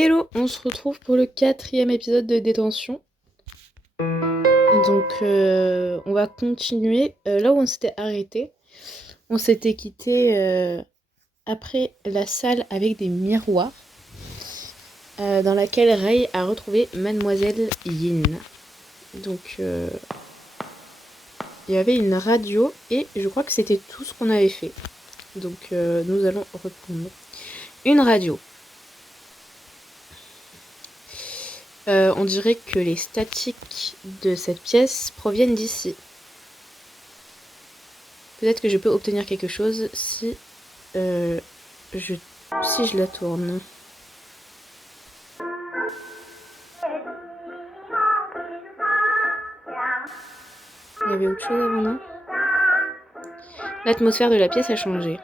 Hello, on se retrouve pour le 4e épisode de Détention. Donc on va continuer là où on s'était arrêté. On s'était quitté après la salle avec des miroirs dans laquelle Ray a retrouvé Mademoiselle Yin. Donc il y avait une radio et je crois que c'était tout ce qu'on avait fait. Donc nous allons reprendre une radio. On dirait que les statiques de cette pièce proviennent d'ici. Peut-être que je peux obtenir quelque chose si je la tourne. Il y avait autre chose avant, non? L'atmosphère de la pièce a changé.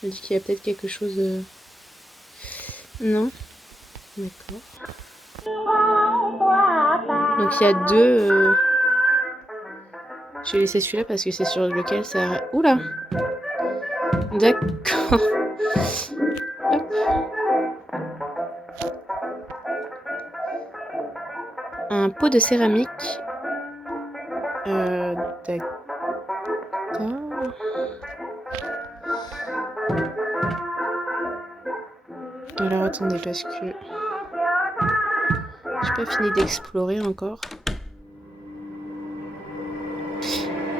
Je me dis qu'il y a peut-être quelque chose... Non? D'accord. Donc il y a deux... J'ai laissé celui-là parce que c'est sur lequel ça... Oula! D'accord. Hop. Un pot de céramique. D'accord. Alors attendez parce que... J'ai pas fini d'explorer encore.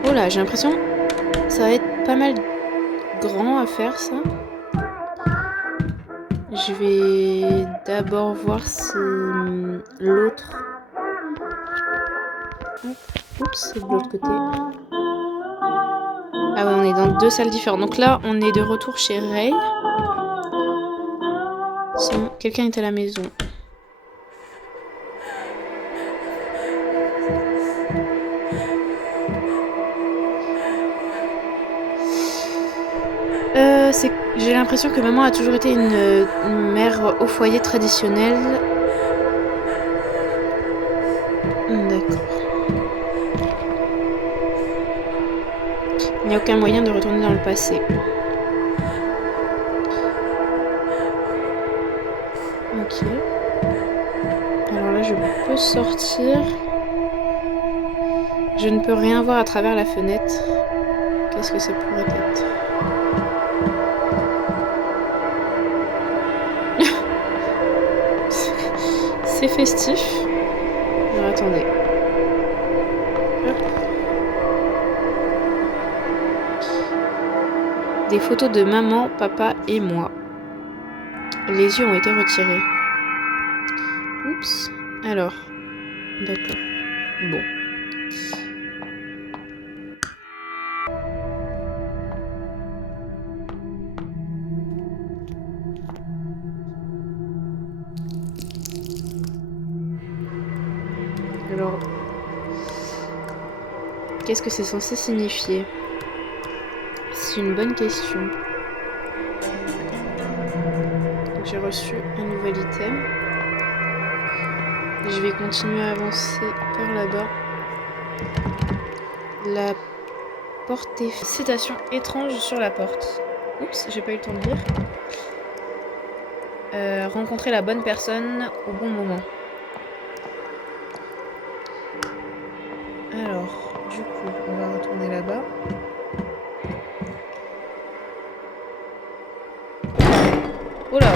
Oh là, j'ai l'impression que ça va être pas mal grand à faire ça. Je vais d'abord voir si l'autre... Oups, c'est de l'autre côté. Ah ouais, on est dans deux salles différentes. Donc là, on est de retour chez Ray. Sinon, quelqu'un est à la maison. J'ai l'impression que maman a toujours été une mère au foyer traditionnelle. D'accord. Il n'y a aucun moyen de retourner dans le passé. Ok. Alors là, je peux sortir. Je ne peux rien voir à travers la fenêtre. Qu'est-ce que ça pourrait être? C'est festif. Alors attendez. Hop. Des photos de maman, papa et moi. Les yeux ont été retirés. Oups. Alors. D'accord. Bon. Alors. Qu'est-ce que c'est censé signifier? C'est une bonne question. Donc j'ai reçu un nouvel item. Je vais continuer à avancer par là-bas. La porte est... Citation étrange sur la porte. Oups, j'ai pas eu le temps de lire. Rencontrer la bonne personne au bon moment. Alors, du coup, on va retourner là-bas. Oh là!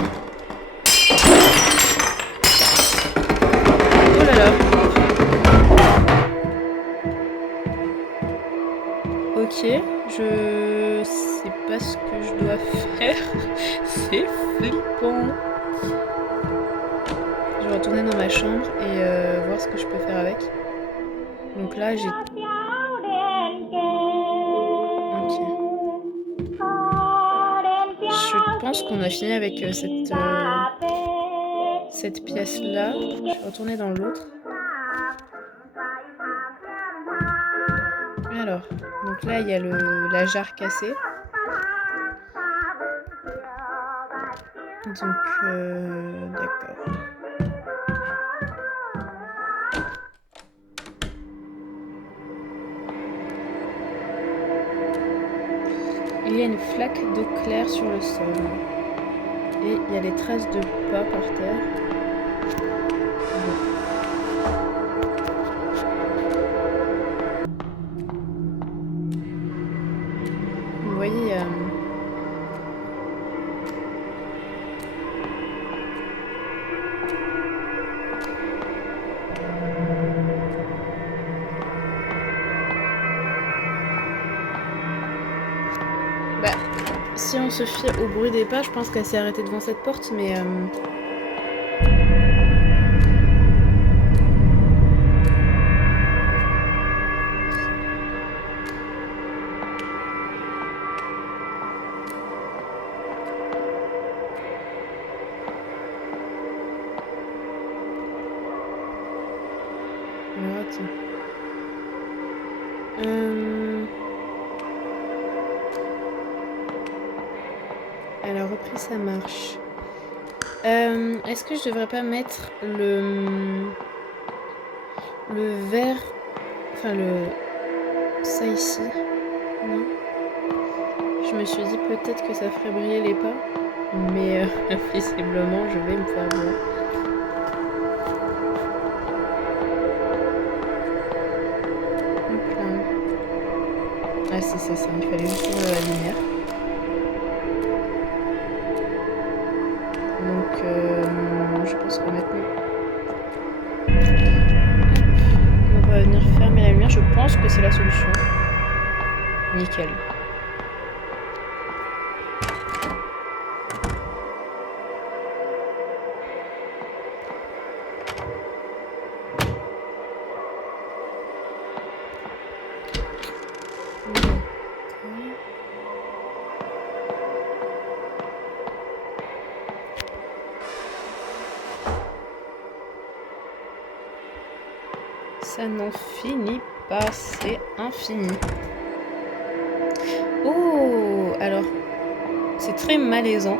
Oh là là! Ok, je sais pas ce que je dois faire. C'est flippant. Je vais retourner dans ma chambre et voir ce que je peux faire avec. Donc là, j'ai... Ok. Je pense qu'on a fini avec cette pièce-là. Je vais retourner dans l'autre. Alors, donc là, il y a la jarre cassée. Donc, d'accord. Il y a une flaque d'eau claire sur le sol. Et il y a des traces de pas par terre. Vous voyez, si on se fie au bruit des pas, je pense qu'elle s'est arrêtée devant cette porte, mais... Alors, attends. Elle a repris sa marche. Est-ce que je devrais pas mettre le verre... Enfin, ça ici? Non. Je me suis dit peut-être que ça ferait briller les pas. Mais visiblement, je vais me faire voir. Hop là. Ah si, c'est ça. Il fallait juste ouvrir la lumière. Donc, je pense que maintenant... On va venir fermer la lumière. Je pense que c'est la solution. Nickel. Ça n'en finit pas, c'est infini. Oh, alors, c'est très malaisant,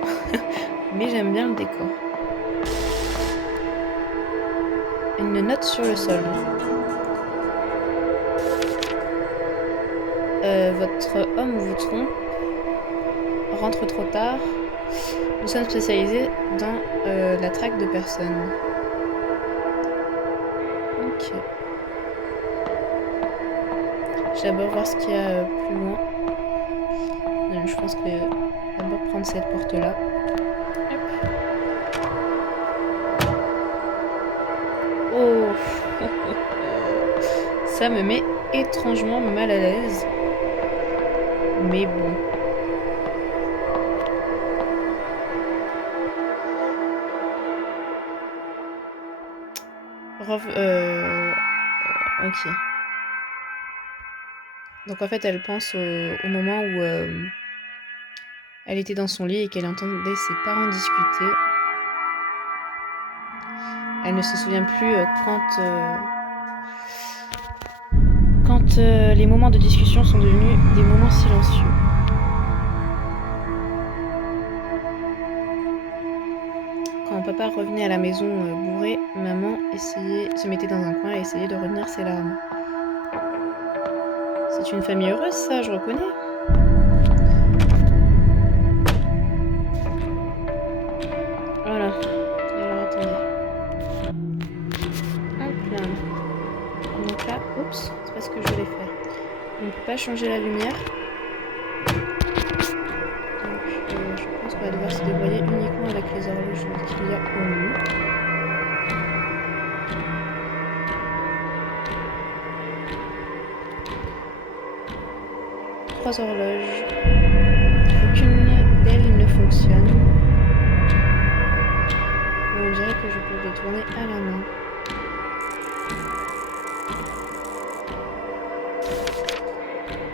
mais j'aime bien le décor. Une note sur le sol. Votre homme vous trompe, rentre trop tard. Nous sommes spécialisés dans la traque de personnes. Ok. Je vais d'abord voir ce qu'il y a plus loin. Je pense que d'abord prendre cette porte-là. Oh. Ça me met étrangement mal à l'aise. Mais bon. Ok. Donc en fait, elle pense au moment où elle était dans son lit et qu'elle entendait ses parents discuter. Elle ne se souvient plus quand les moments de discussion sont devenus des moments silencieux. Quand papa revenait à la maison bourré, maman se mettait dans un coin et essayait de retenir ses larmes. C'est une famille heureuse, ça, je reconnais. Voilà. Alors, attendez. Hop là. Donc là, oups, c'est pas ce que je voulais faire. On ne peut pas changer la lumière. Donc, je pense qu'on va devoir se débrouiller uniquement avec les horloges qu'il y a au mur. Trois horloges. Aucune d'elles ne fonctionne. Mais on dirait que je peux les tourner à la main.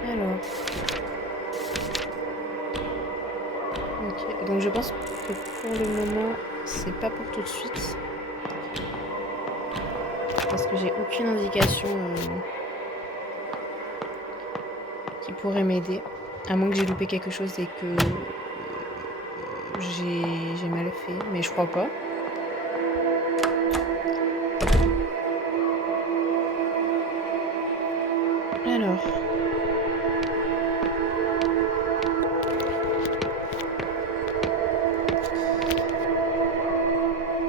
Alors. Ok, donc je pense que pour le moment, c'est pas pour tout de suite. Parce que j'ai aucune indication qui pourrait m'aider. À moins que j'ai loupé quelque chose et que j'ai mal fait. Mais je crois pas. Alors.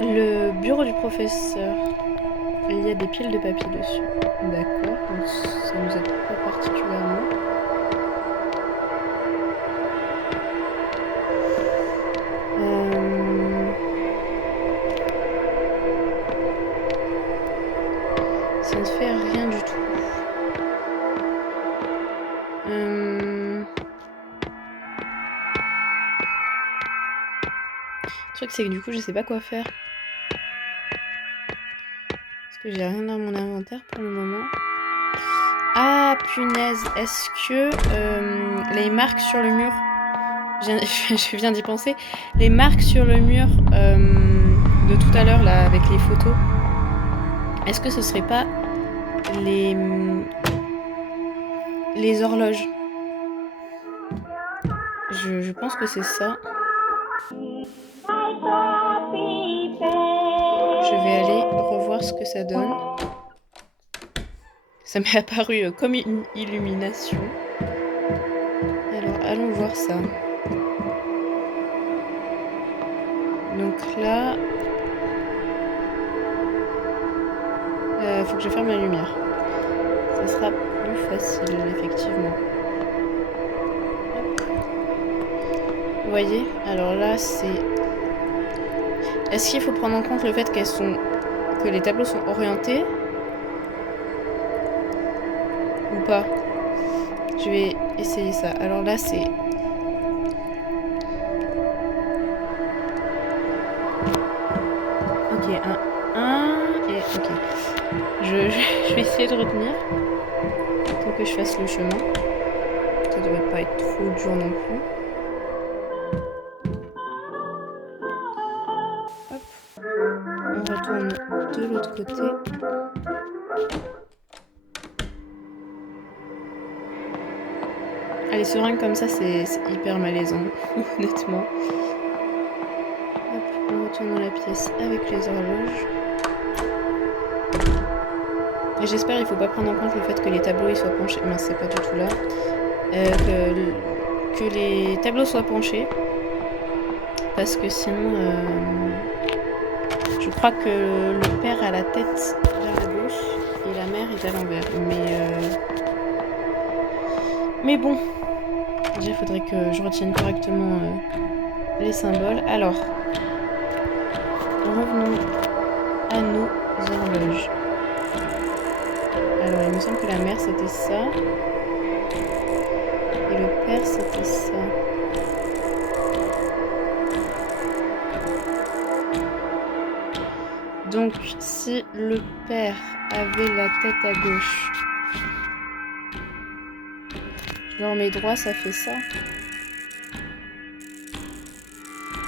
Le bureau du professeur. Il y a des piles de papier dessus. D'accord, donc ça nous aide pas particulièrement. Ça ne fait rien du tout. Le truc c'est que du coup je sais pas quoi faire. Parce que j'ai rien dans mon inventaire pour le moment. Ah punaise, est-ce que les marques sur le mur, je viens d'y penser, les marques sur le mur de tout à l'heure là avec les photos, est-ce que ce serait pas les horloges? Je pense que c'est ça. Je vais aller revoir ce que ça donne. Ça m'est apparu comme une illumination. Alors, allons voir ça. Donc là... faut que je ferme la lumière. Ça sera plus facile, effectivement. Hop. Vous voyez? Alors là, c'est... Est-ce qu'il faut prendre en compte le fait que les tableaux sont orientés? Ou pas? Je vais essayer ça. Alors là, c'est... Ok, un et... Ok. Je vais essayer de retenir. Tant que je fasse le chemin. Ça devrait pas être trop dur non plus. Hop. On retourne de l'autre côté. Ah, les seringues comme ça, c'est hyper malaisant, honnêtement. Hop, on retourne dans la pièce avec les horloges. Et j'espère qu'il ne faut pas prendre en compte le fait que les tableaux ils soient penchés. Non, c'est pas du tout là. Que les tableaux soient penchés. Parce que sinon, je crois que le père a la tête vers la gauche et la mère est à l'envers. Mais bon, déjà il faudrait que je retienne correctement les symboles. Alors, revenons à nos horloges. Alors, il me semble que la mère c'était ça. Et le père c'était ça. Donc, si le père avait la tête à gauche, je le remets droit, ça fait ça.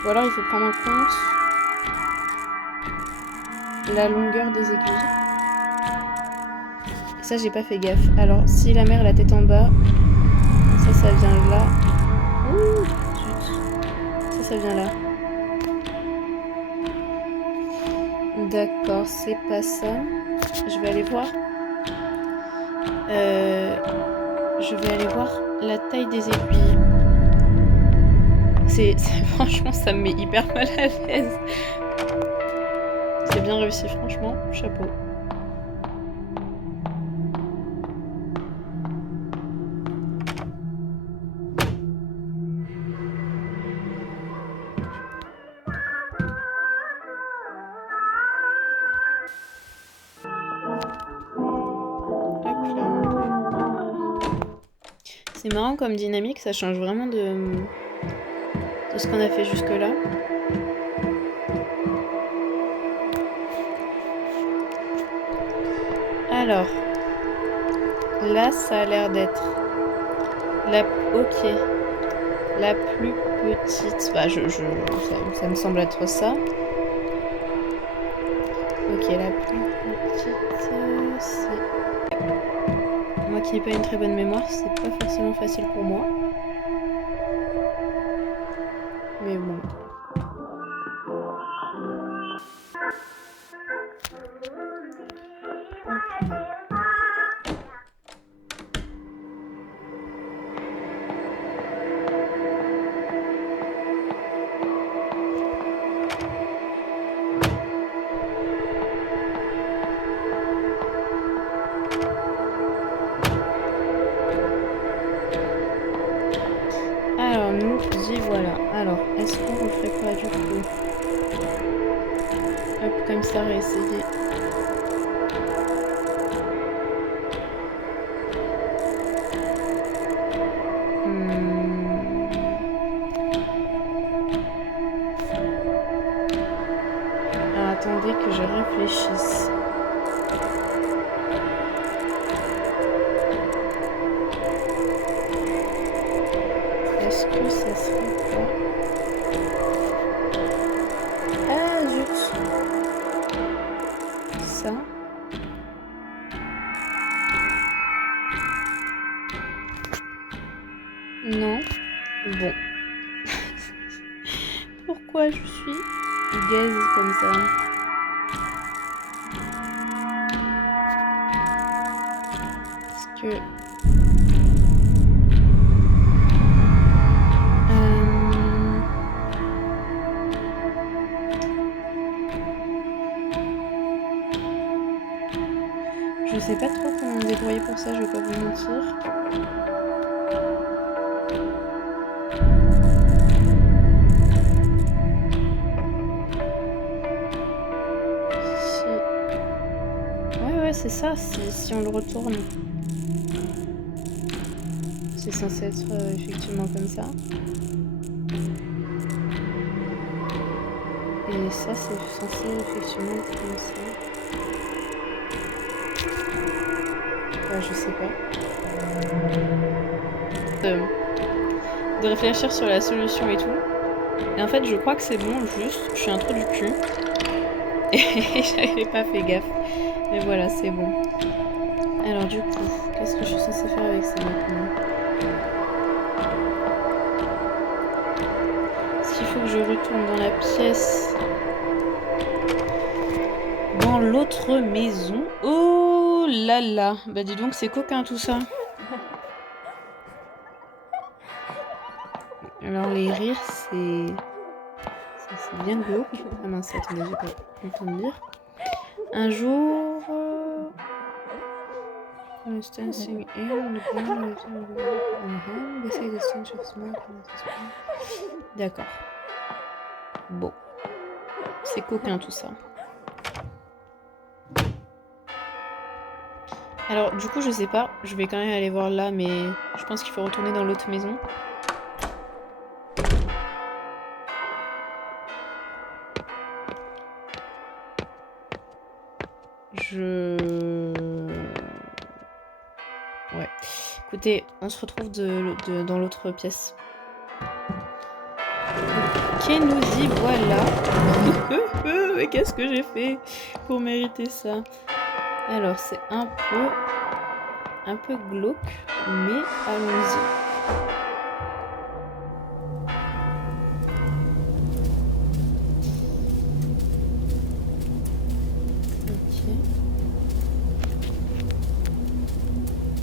Ou alors il faut prendre en compte la longueur des aiguilles. Et ça, j'ai pas fait gaffe. Alors, si la mère a la tête en bas, ça vient là. Ouh, zut. Ça vient là. D'accord, c'est pas ça. Je vais aller voir. Je vais aller voir la taille des aiguilles. Franchement, ça me met hyper mal à l'aise. C'est bien réussi, franchement. Chapeau. C'est marrant comme dynamique, ça change vraiment de ce qu'on a fait jusque-là. Alors, là, ça a l'air d'être la plus petite. Bah, ça me semble être ça. Ok, la plus petite, c'est... Moi qui n'ai pas une très bonne mémoire, c'est pas forcément facile pour moi. Mais bon. nous y voilà. Alors, est-ce qu'on referait pas du coup? Hop, comme ça, réessayer. Alors, attendez que je réfléchisse. Est-ce que ça serait quoi? Ah zut! Ça? Non? Bon. Pourquoi je suis gaze comme ça? Parce que... Je sais pas trop comment me débrouiller pour ça, je vais pas vous mentir. Ouais, c'est ça, si on le retourne. C'est censé être effectivement comme ça. Et ça, c'est censé effectivement être comme ça. Je sais pas. De réfléchir sur la solution et tout. Et en fait, je crois que c'est bon, juste, je suis un trou du cul. Et j'avais pas fait gaffe. Mais voilà, c'est bon. Alors du coup, qu'est-ce que je suis censée faire avec ça maintenant? Est-ce qu'il faut que je retourne dans la pièce? Dans l'autre maison? Oh là là! Bah dis donc, c'est coquin tout ça. Alors les rires, c'est bien glauque. Ah mince, attendez, j'ai pas eu le temps de lire. Un jour... D'accord. Bon. C'est coquin tout ça. Alors du coup je sais pas, je vais quand même aller voir là, mais je pense qu'il faut retourner dans l'autre maison. Ouais. Écoutez, on se retrouve dans l'autre pièce. Ok, nous y voilà. Mais qu'est-ce que j'ai fait pour mériter ça? Alors, c'est un peu glauque, mais allons-y.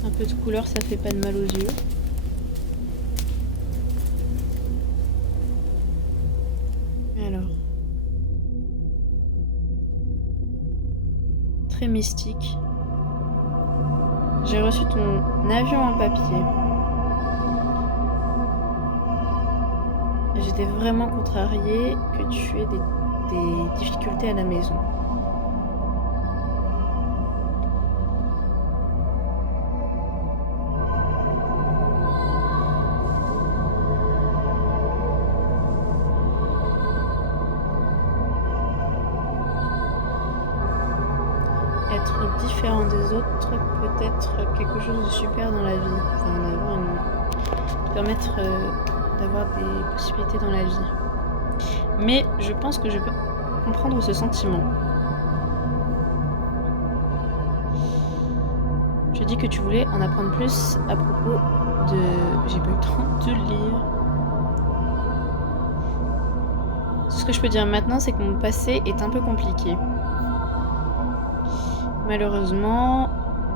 Un peu de couleur, ça fait pas de mal aux yeux. Alors. Très mystique. J'ai reçu ton avion en papier. J'étais vraiment contrariée que tu aies des difficultés à la maison. Être différent des autres peut être quelque chose de super dans la vie. Enfin, permettre d'avoir des possibilités dans la vie. Mais je pense que je peux comprendre ce sentiment. Je dis que tu voulais en apprendre plus à propos de... J'ai pas eu le temps de lire. Ce que je peux dire maintenant, c'est que mon passé est un peu compliqué. Malheureusement,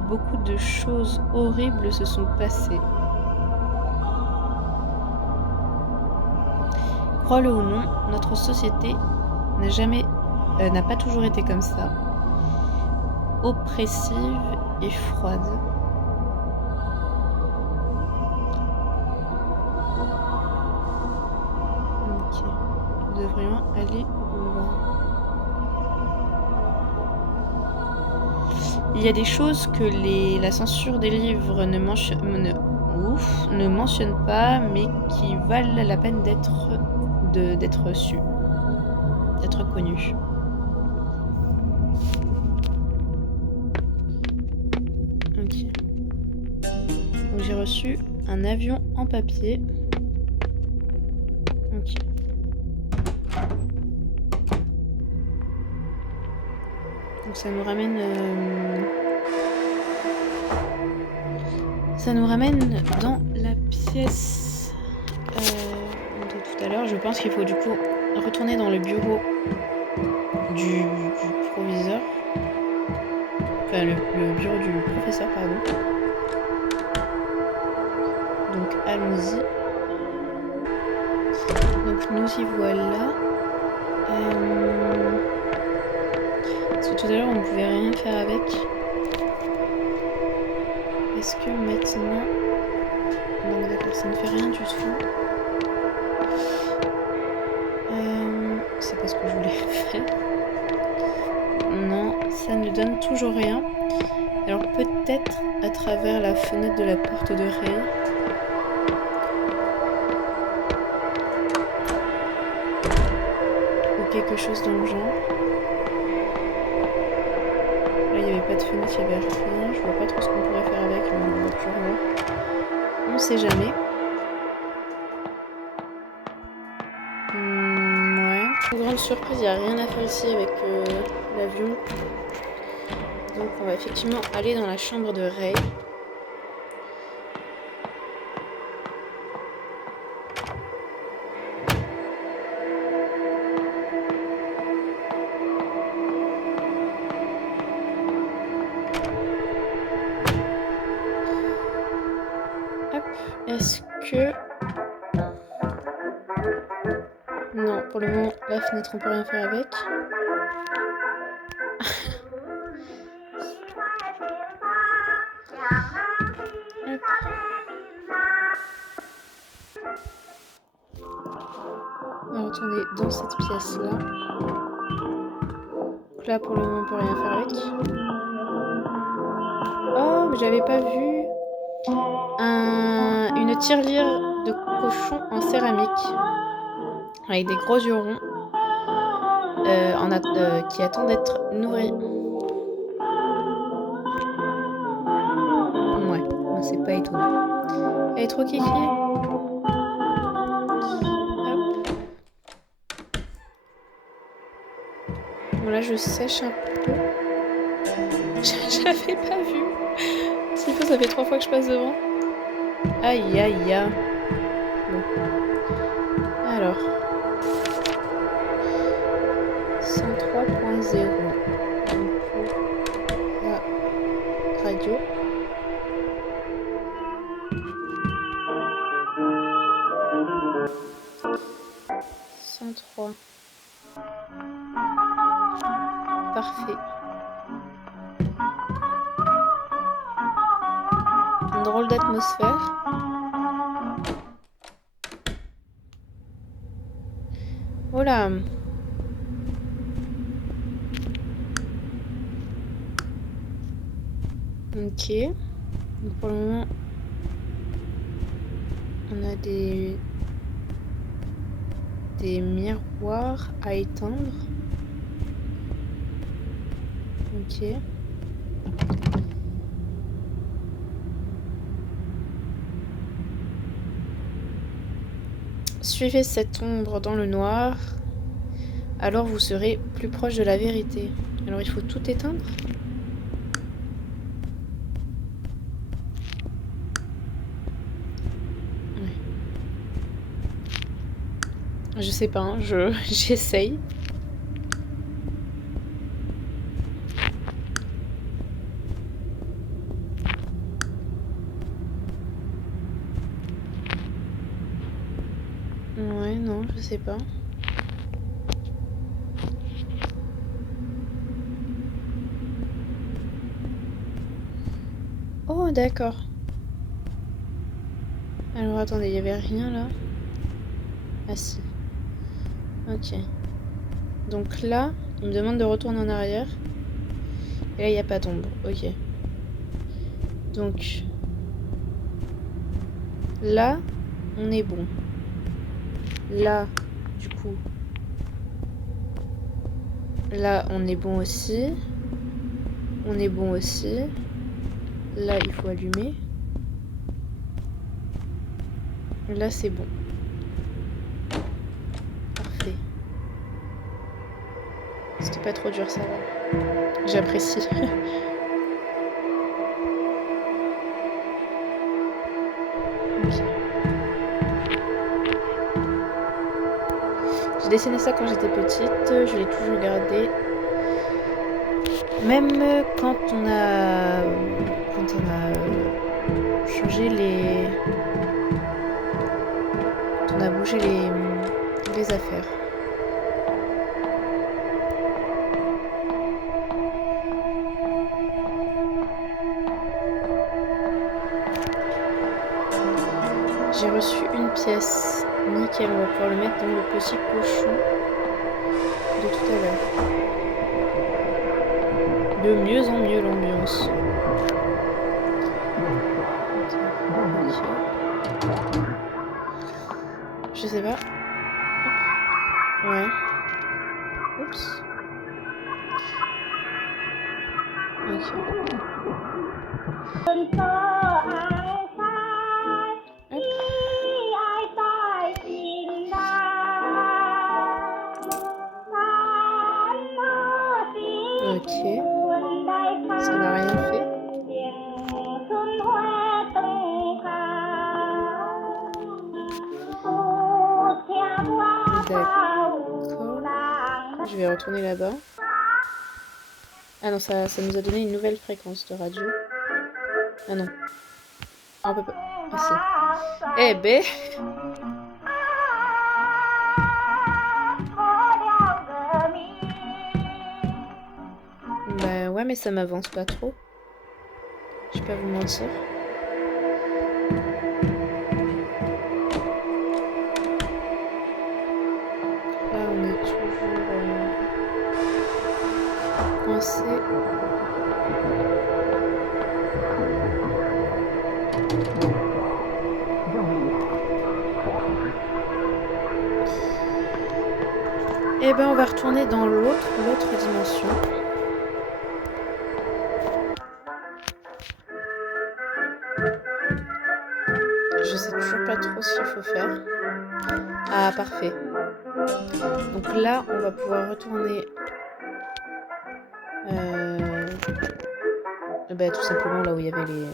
beaucoup de choses horribles se sont passées. Crois-le ou non, notre société n'a pas toujours été comme ça. Oppressive et froide. pourrions aller loin. Il y a des choses que la censure des livres ne mentionne pas, mais qui valent la peine d'être sues, d'être connues. Ok. Donc j'ai reçu un avion en papier. Ok. Donc ça nous ramène dans la pièce de tout à l'heure. Je pense qu'il faut du coup retourner dans le bureau du proviseur. Enfin le bureau du professeur, pardon. Donc allons-y. Donc nous y voilà. Parce que tout à l'heure on ne pouvait rien faire avec. Est-ce que maintenant... Donc d'accord, ça ne fait rien du tout. C'est pas ce que je voulais faire. Non, ça ne donne toujours rien. Alors peut-être à travers la fenêtre de la porte de Ray. Ou quelque chose dans le genre. Là il n'y avait pas de fenêtre, il n'y avait rien. Je vois pas trop ce qu'on pourrait faire avec, mais on va toujours voir. On sait jamais. Ouais. Grande surprise, il n'y a rien à faire ici avec l'avion. Donc on va effectivement aller dans la chambre de Ray. Hop, est-ce que... Non, pour le moment, la fenêtre, on peut rien faire avec. On va retourner dans cette pièce-là. Donc là, pour le moment, on peut rien faire avec. Oh, mais j'avais pas vu une tirelire de cochon en céramique. Avec des gros yeux ronds. Qui attendent d'être nourris. Ouais, c'est pas étonnant. Elle est trop kiki. Hop. Bon là je sèche un peu. J'avais pas vu. S'il faut, ça fait 3 fois que je passe devant. Aïe aïe aïe. Bon. Alors. 103.0. La radio. Parfait. Un drôle d'atmosphère. Oh là. Ok. Donc pour le moment, on a des miroirs à éteindre. Ok. Suivez cette ombre dans le noir, alors vous serez plus proche de la vérité. Alors il faut tout éteindre ? Ouais. Je sais pas, hein, j'essaye. Ouais, non, je sais pas. Oh, d'accord. Alors, attendez, il y avait rien là? Ah si. Ok. Donc là, il me demande de retourner en arrière. Et là, il n'y a pas d'ombre. Ok. Donc... Là, on est bon. Là, du coup... Là, on est bon aussi. On est bon aussi. Là, il faut allumer. Là, c'est bon. Parfait. C'était pas trop dur, ça va. J'apprécie. Ok. J'ai dessiné ça quand j'étais petite. Je l'ai toujours gardé. Même quand on a changé les... Quand on a bougé les affaires. J'ai reçu une pièce. Nickel, on va pouvoir le mettre dans le petit cochon de tout à l'heure. De mieux en mieux l'ambiance. Ok. Je sais pas. Hop. Ouais. Oups. Ok. Ok. Ça n'a rien fait. D'accord. Je vais retourner là-bas. Ah non, ça nous a donné une nouvelle fréquence de radio. Ah non. Ah, on peut pas... Ah si. Eh ben... Bah ouais, mais ça m'avance pas trop. Je vais pas vous mentir. Là, on est toujours coincé. Et ben, on va retourner dans l'autre dimension. Je sais toujours pas trop ce qu'il faut faire. Ah, parfait. Donc là, on va pouvoir retourner... Bah, tout simplement là où il y avait les...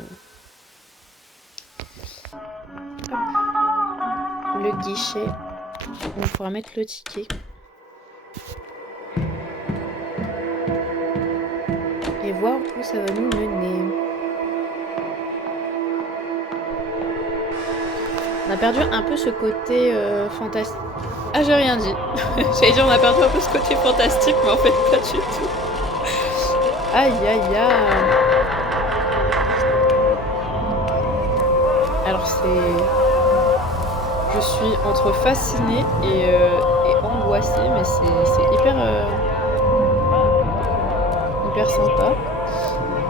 Hop. Le guichet. On pourra mettre le ticket. Et voir où ça va nous mener. On a perdu un peu ce côté fantastique. Ah, j'ai rien dit. J'allais dire on a perdu un peu ce côté fantastique, mais en fait pas du tout. Aïe aïe aïe. Alors c'est... Je suis entre fascinée et angoissée, mais c'est hyper sympa.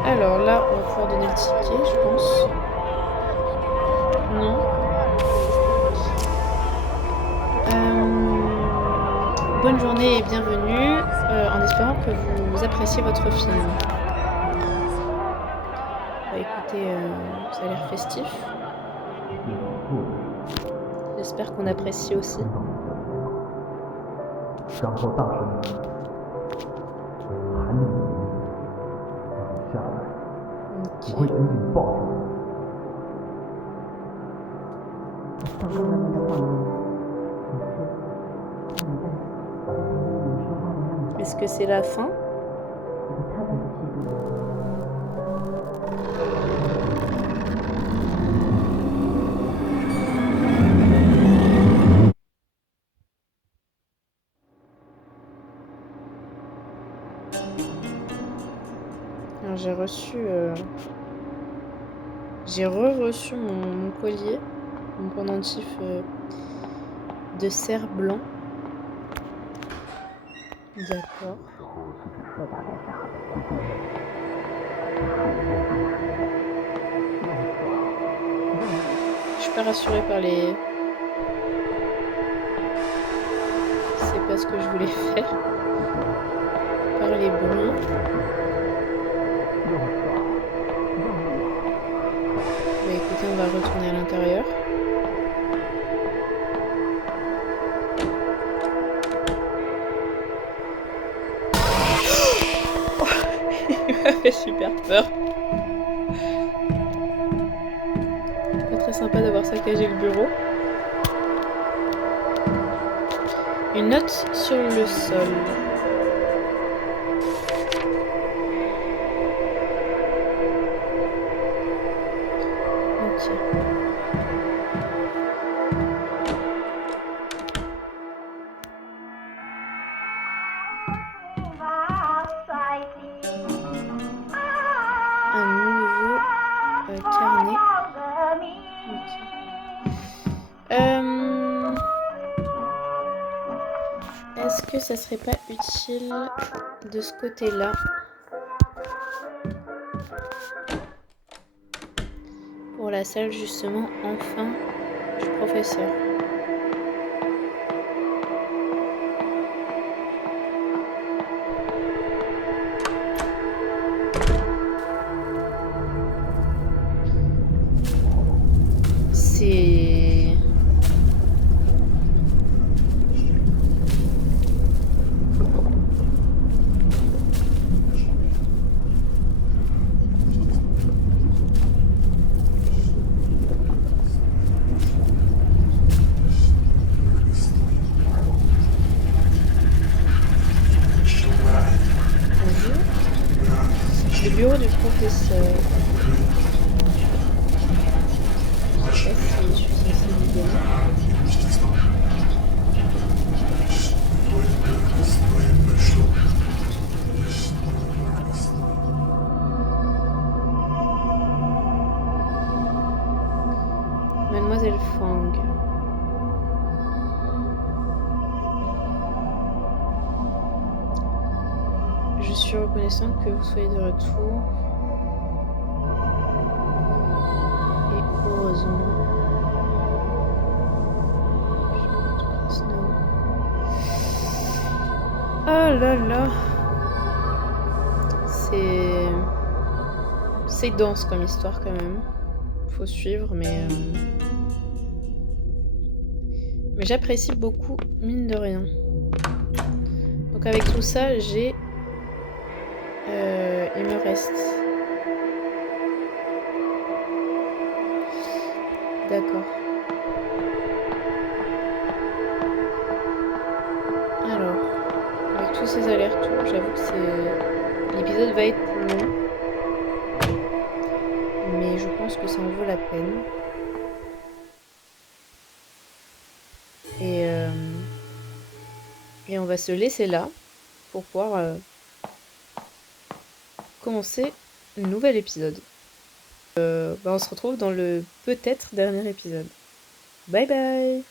Alors là, on va pouvoir donner le ticket, je pense. Non. Bonne journée et bienvenue, en espérant que vous appréciez votre film. Bah écoutez, ça a l'air festif. J'espère qu'on apprécie aussi. Okay. Est-ce que c'est la fin? Alors j'ai reçu... J'ai re-reçu mon collier, mon pendentif de cerf blanc. D'accord. Je suis pas rassurée par les... C'est pas ce que je voulais faire. Par les bruits. Bah écoutez, on va retourner à l'intérieur. Il m'a fait super peur. Pas très sympa d'avoir saccagé le bureau. Une note sur le sol. Ok. Un nouveau carnet. Ok. Est-ce que ça serait pas utile de ce côté-là pour la salle justement enfin du professeur? C'est... Bonjour. Le bureau du professeur. Je sais pas si je suis censée lui donner. Mademoiselle Fang. Je suis reconnaissante que vous soyez de retour. Et heureusement. Oh là là. C'est dense comme histoire quand même. Faut suivre, mais j'apprécie beaucoup, mine de rien. Donc avec tout ça, j'ai... il me reste... D'accord. Alors, avec tous ces allers-retours, j'avoue que l'épisode va être long. Mais je pense que ça en vaut la peine. Et on va se laisser là pour pouvoir commencer un nouvel épisode. On se retrouve dans le peut-être dernier épisode. Bye bye!